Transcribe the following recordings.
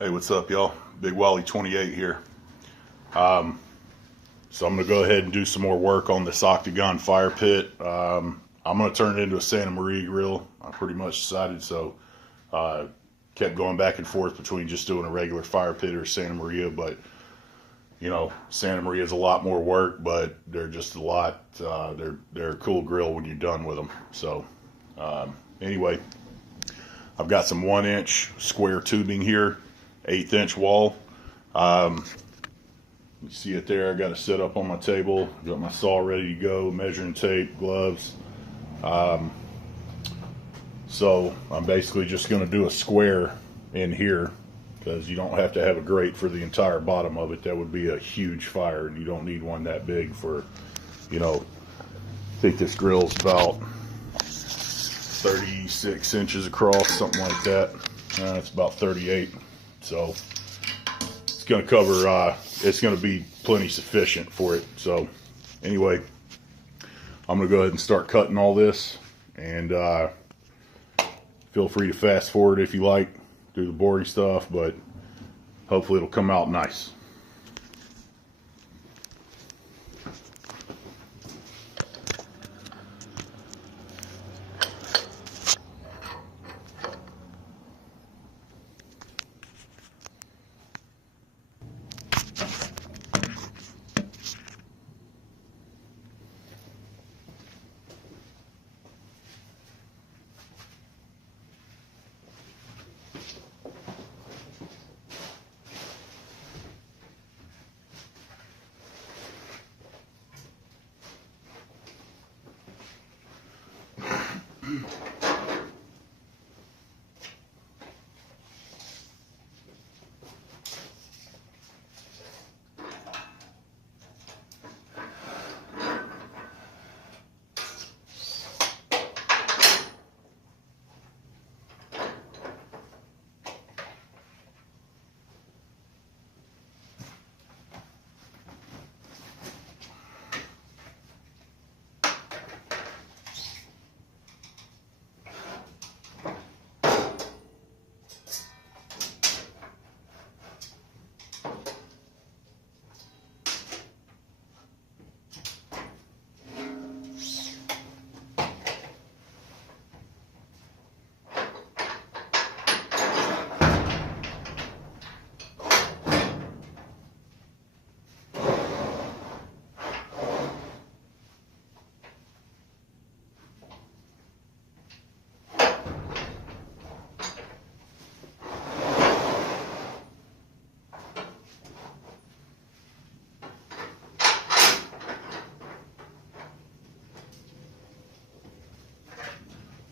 Hey, what's up, y'all? Big Wally 28 here. So I'm going to go ahead and do some more work on this octagon fire pit. I'm going to turn it into a Santa Maria grill. I pretty much decided so. Kept going back and forth between just doing a regular fire pit or Santa Maria, but you know, Santa Maria is a lot more work, but they're just a lot. They're a cool grill when you're done with them. So anyway, I've got some 1-inch square tubing here, 1/8 inch wall. You see it there. I got it set up on my table. Got my saw ready to go, measuring tape, gloves. So I'm basically just going to do a square in here because you don't have to have a grate for the entire bottom of it. That would be a huge fire, and you don't need one that big for, you know, I think this grill's about 36 inches across, something like that. It's about 38. So it's going to cover, it's going to be plenty sufficient for it. So anyway, I'm going to go ahead and start cutting all this, and feel free to fast forward if you like, do the boring stuff, but hopefully it'll come out nice.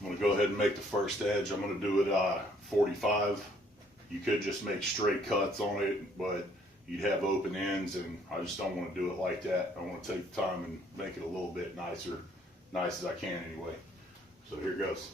I'm going to go ahead and make the first edge. I'm going to do it 45. You could just make straight cuts on it, but you'd have open ends, and I just don't want to do it like that. I want to take the time and make it a little bit nicer, nice as I can anyway. So here goes.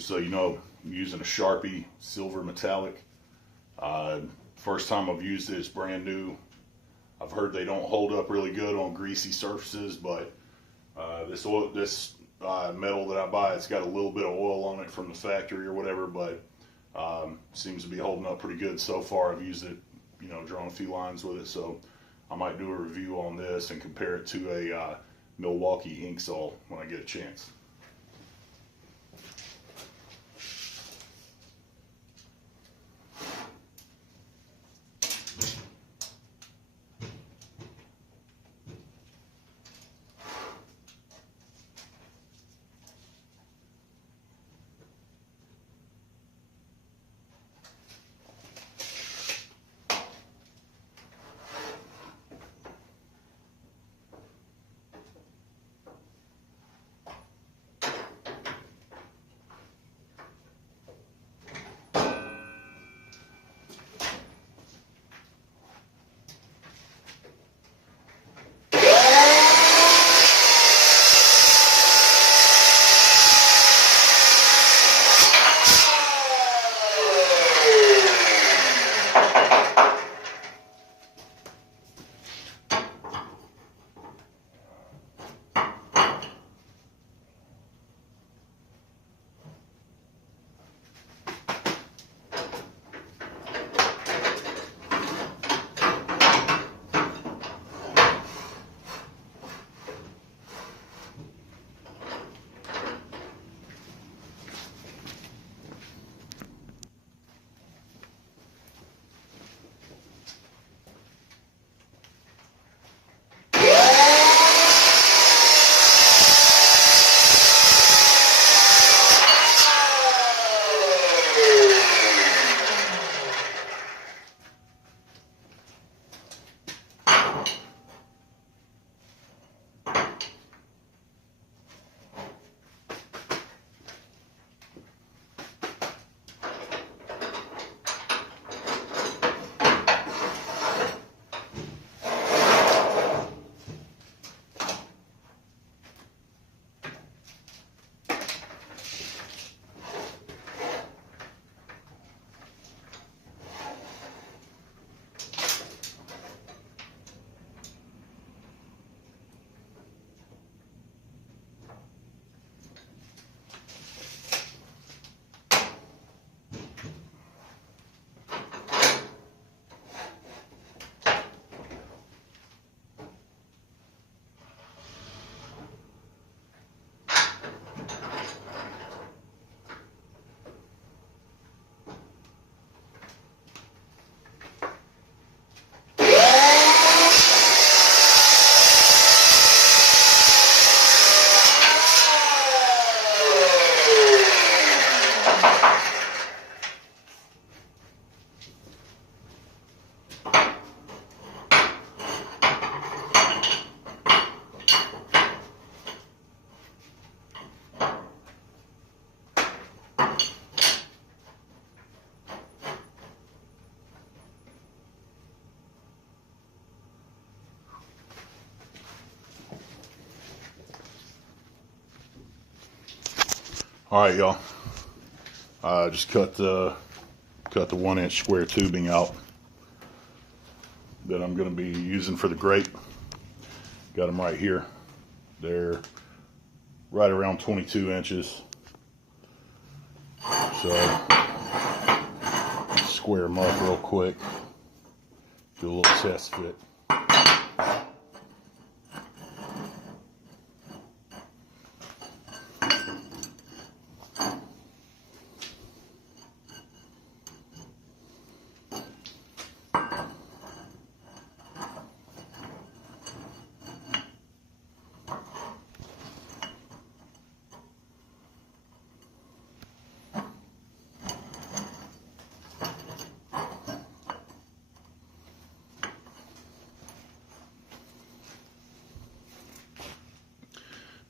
Just so you know, I'm using a Sharpie silver metallic. First time I've used it, it's brand new. I've heard they don't hold up really good on greasy surfaces, but this metal that I buy, it's got a little bit of oil on it from the factory or whatever, but seems to be holding up pretty good so far. I've used it, you know, drawn a few lines with it, so I might do a review on this and compare it to a Milwaukee ink saw when I get a chance. All right, y'all. Just cut the 1-inch square tubing out that I'm going to be using for the grate. Got them right here. They're right around 22 inches. So square them up real quick. Do a little test fit.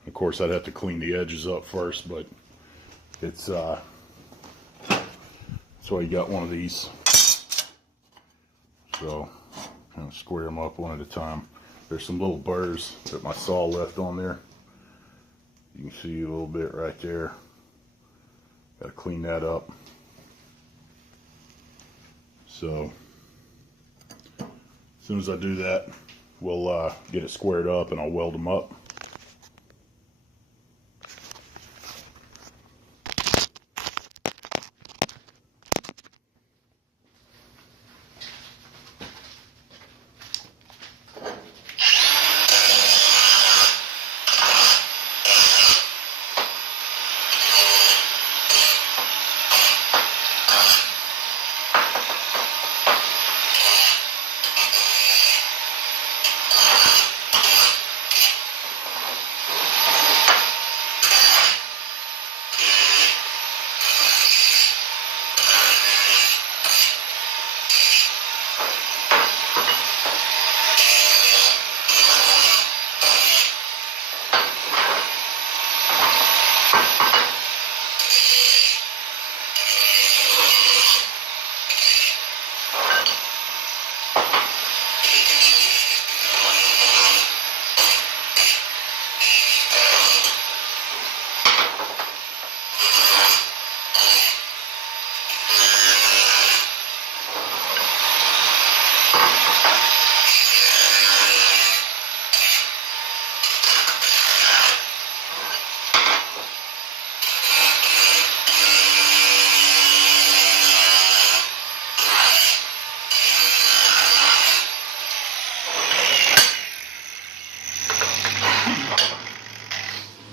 Of course, I'd have to clean the edges up first, but it's that's why you got one of these. So kind of square them up one at a time. There's some little burrs that my saw left on there. You can see a little bit right there. Got to clean that up. So as soon as I do that, we'll get it squared up and I'll weld them up.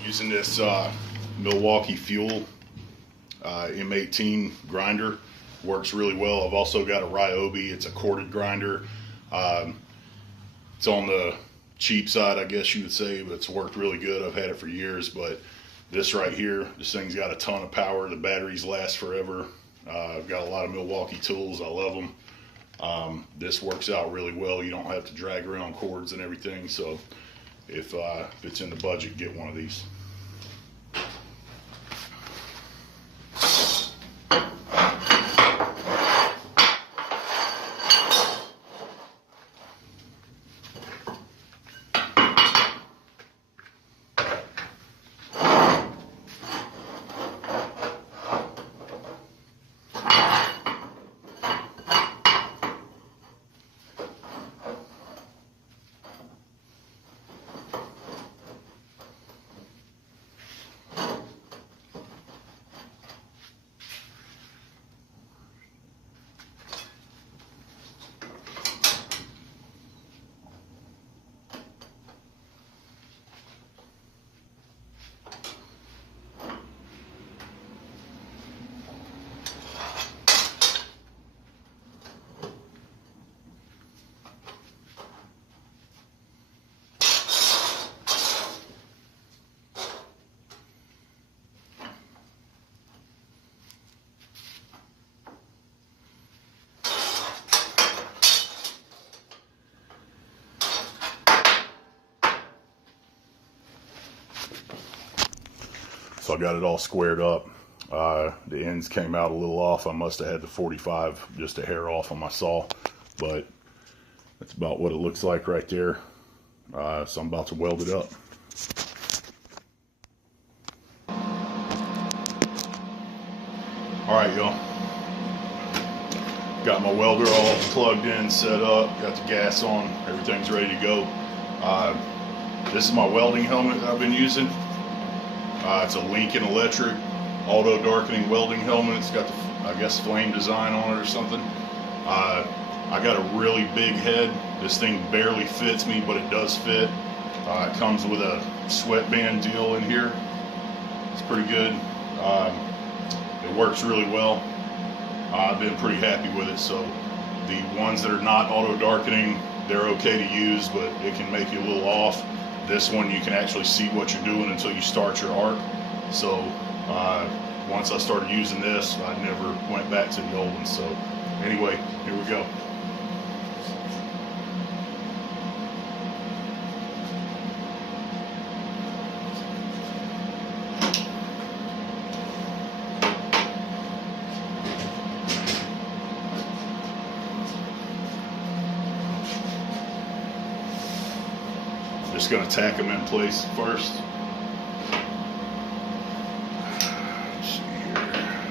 Using this Milwaukee Fuel M18 grinder, works really well. I've also got a Ryobi. It's a corded grinder. It's on the cheap side, I guess you would say, but it's worked really good. I've had it for years, but this right here, this thing's got a ton of power. The batteries last forever. I've got a lot of Milwaukee tools. I love them. This works out really well. You don't have to drag around cords and everything. So if it's in the budget, get one of these. So I got it all squared up. The ends came out a little off. I must have had the 45 just a hair off on my saw, but that's about what it looks like right there. So I'm about to weld it up. All right, y'all. Got my welder all plugged in, set up, got the gas on, everything's ready to go. This is my welding helmet that I've been using. It's a Lincoln Electric auto darkening welding helmet. It's got the, I guess, flame design on it or something. I got a really big head. This thing barely fits me, but it does fit. It comes with a sweatband deal in here. It's pretty good. It works really well. I've been pretty happy with it. So the ones that are not auto darkening, they're okay to use, but it can make you a little off. This one, you can actually see what you're doing until you start your arc. So once I started using this, I never went back to the old one. So anyway, here we go. Just going to tack them in place first. Let's see here.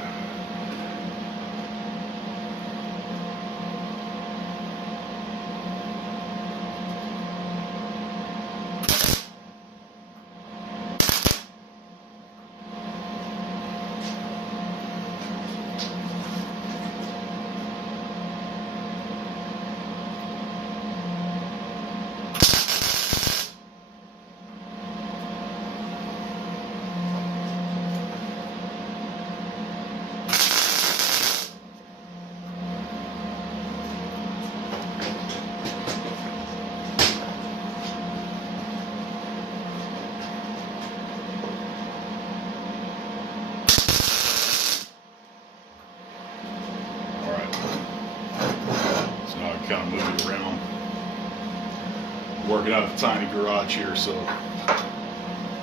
working out of a tiny garage here, so,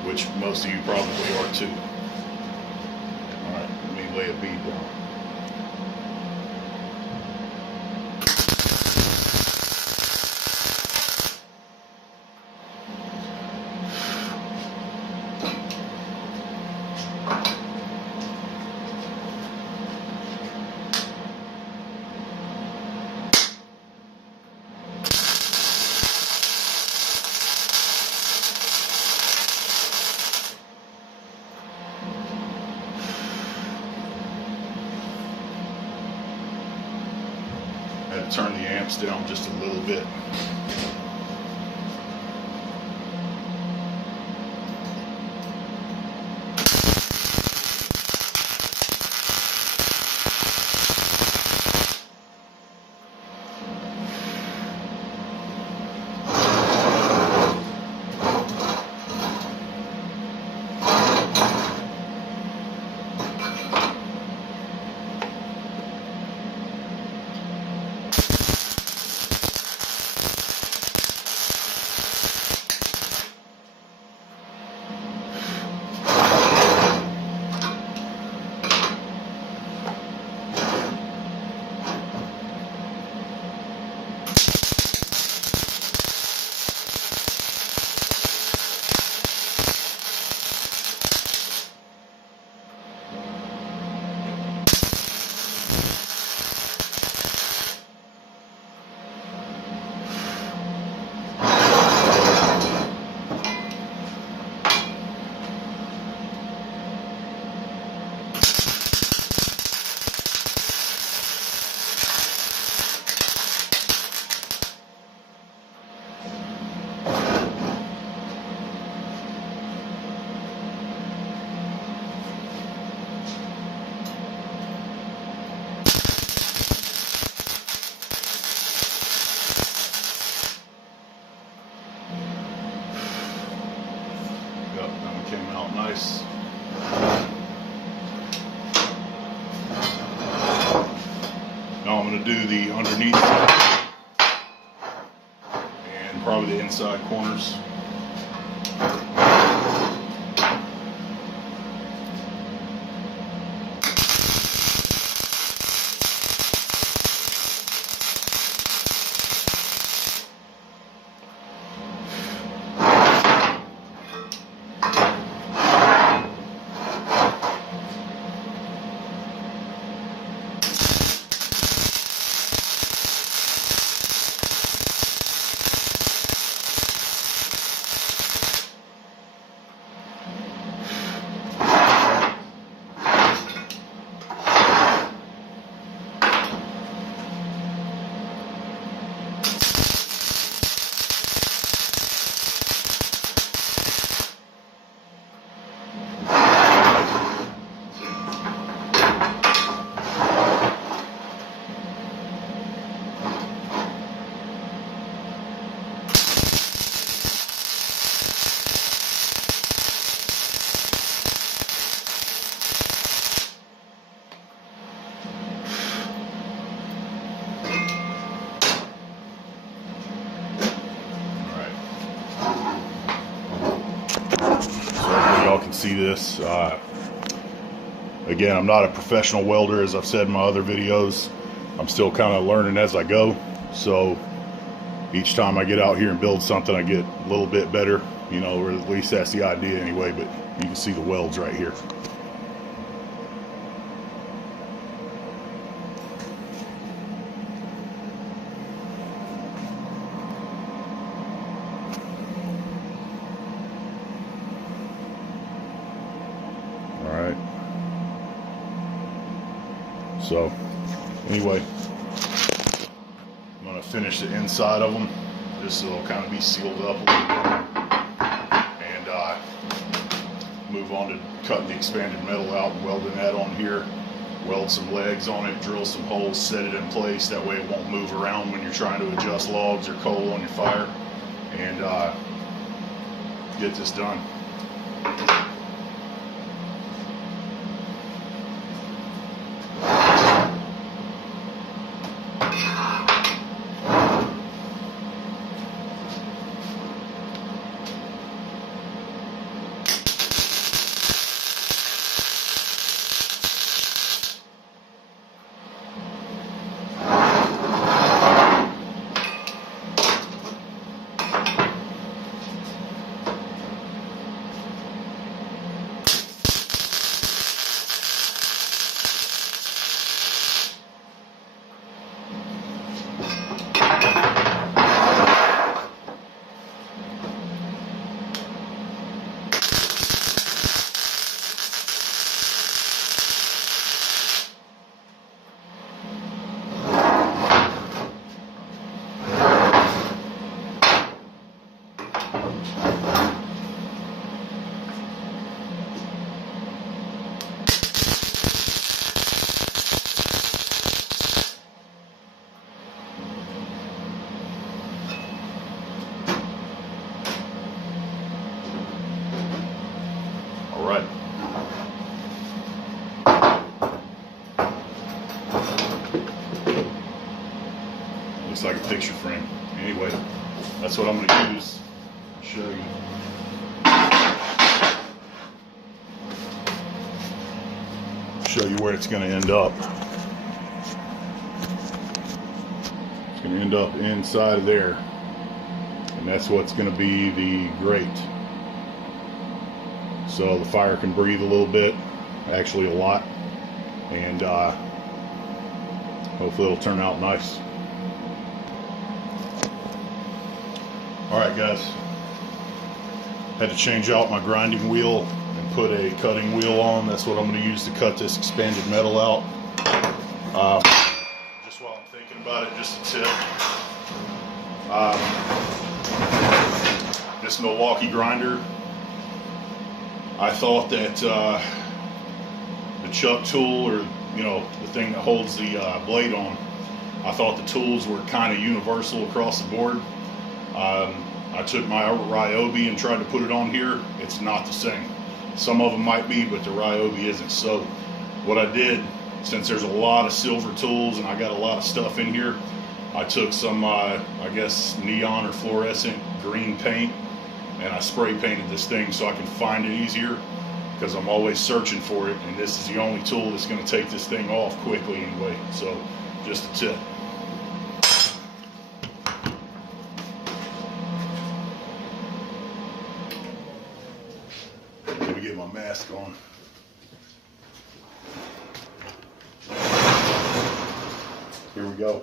which most of you probably are too. Alright, let me lay a bead down. I had to turn the amps down just a little bit. Came out nice. Now I'm going to do the underneath and probably the inside corners. Y'all can see this. Again, I'm not a professional welder, as I've said in my other videos. I'm still kind of learning as I go. So each time I get out here and build something, I get a little bit better, you know, or at least that's the idea anyway. But you can see the welds right here. So anyway, I'm going to finish the inside of them just so they'll kind of be sealed up a little bit, and move on to cutting the expanded metal out and welding that on here. Weld some legs on it, drill some holes, set it in place, that way it won't move around when you're trying to adjust logs or coal on your fire, and get this done. looks like a picture frame. Anyway, that's what I'm going to use. Show you. Show you where it's going to end up. It's going to end up inside of there, and that's what's going to be the grate. So the fire can breathe a little bit, actually a lot, and hopefully it'll turn out nice. Alright guys, had to change out my grinding wheel and put a cutting wheel on. That's what I'm going to use to cut this expanded metal out. Just while I'm thinking about it, just a tip. This Milwaukee grinder, I thought that the chuck tool, or the thing that holds the blade on, I thought the tools were kind of universal across the board. I took my Ryobi and tried to put it on here. It's not the same. Some of them might be, but the Ryobi isn't. So what I did, since there's a lot of silver tools and I got a lot of stuff in here, I took some I guess neon or fluorescent green paint, and I spray painted this thing so I can find it easier, because I'm always searching for it, and this is the only tool that's going to take this thing off quickly anyway. So just a tip. Let me get my mask on. Here we go.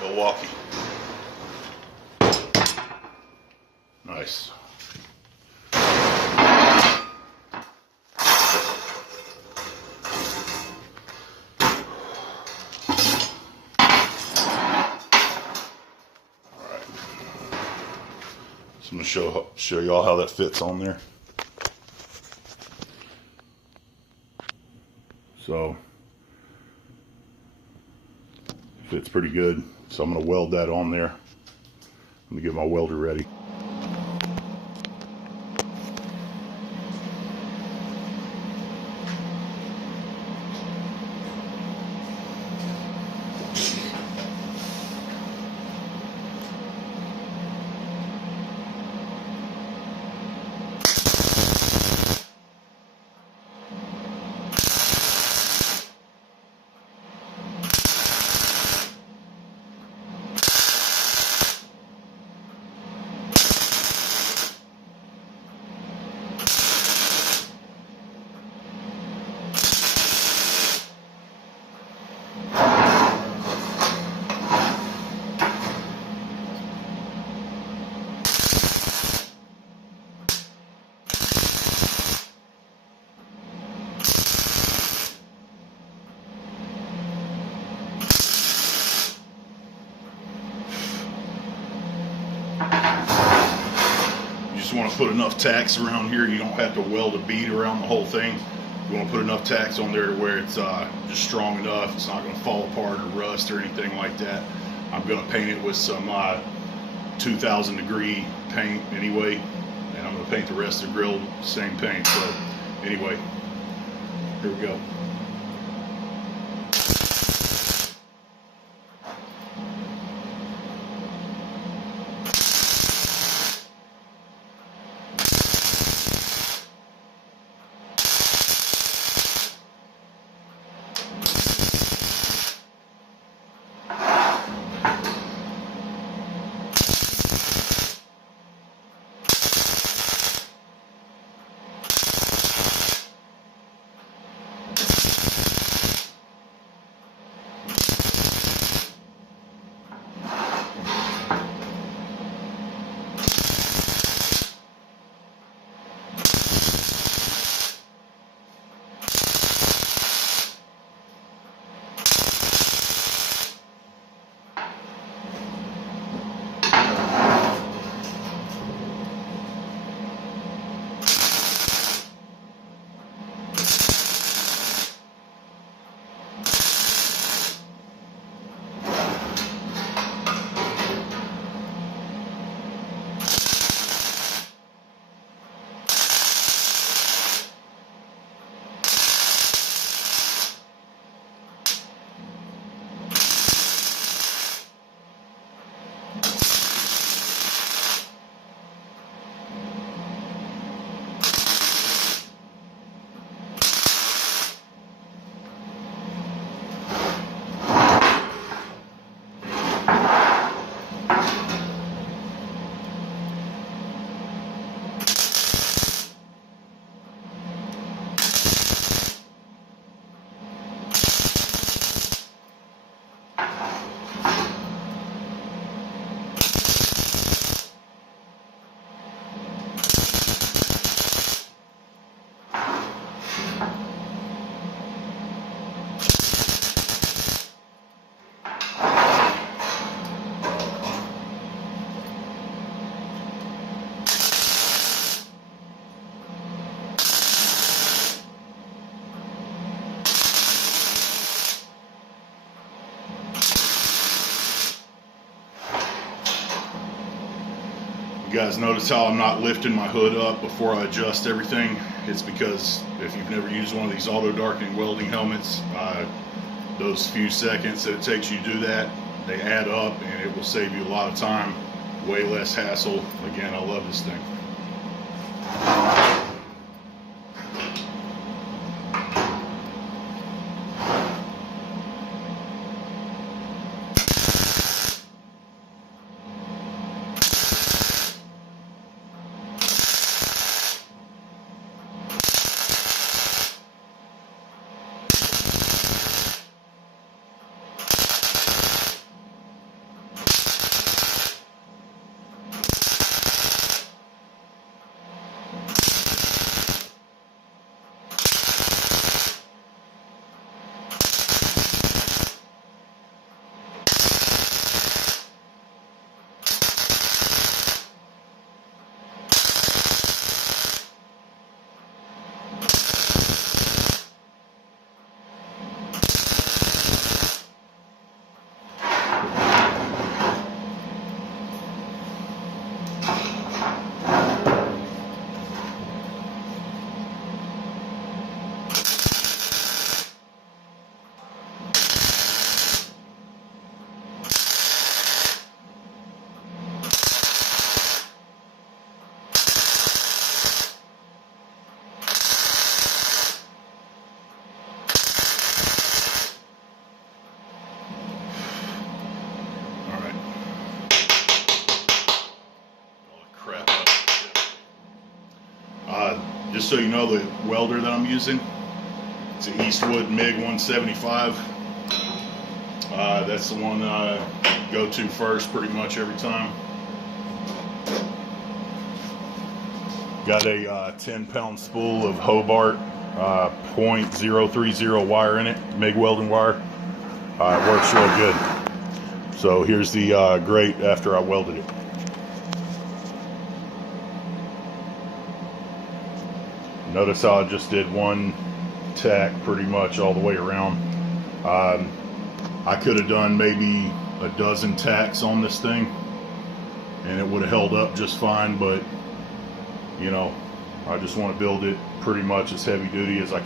Milwaukee. Nice. So I'm going to show you all how that fits on there. So fits pretty good. So I'm going to weld that on there. Let me get my welder ready. to put enough tacks around here. You don't have to weld a bead around the whole thing. You want to put enough tacks on there to where it's just strong enough. It's not going to fall apart or rust or anything like that. I'm going to paint it with some 2000 degree paint anyway, and I'm going to paint the rest of the grill same paint. So anyway, here we go. You guys notice how I'm not lifting my hood up before I adjust everything? It's because if you've never used one of these auto darkening welding helmets, those few seconds that it takes you to do that, they add up, and it will save you a lot of time, way less hassle. Again, I love this thing. Just so you know, the welder that I'm using, it's an Eastwood MIG 175. That's the one I go to first pretty much every time. Got a 10-pound spool of Hobart .030 wire in it, MIG welding wire. It works real good. So here's the grate after I welded it. Notice how I just did one tack pretty much all the way around. I could have done maybe a dozen tacks on this thing and it would have held up just fine, but you know, I just want to build it pretty much as heavy duty as I can.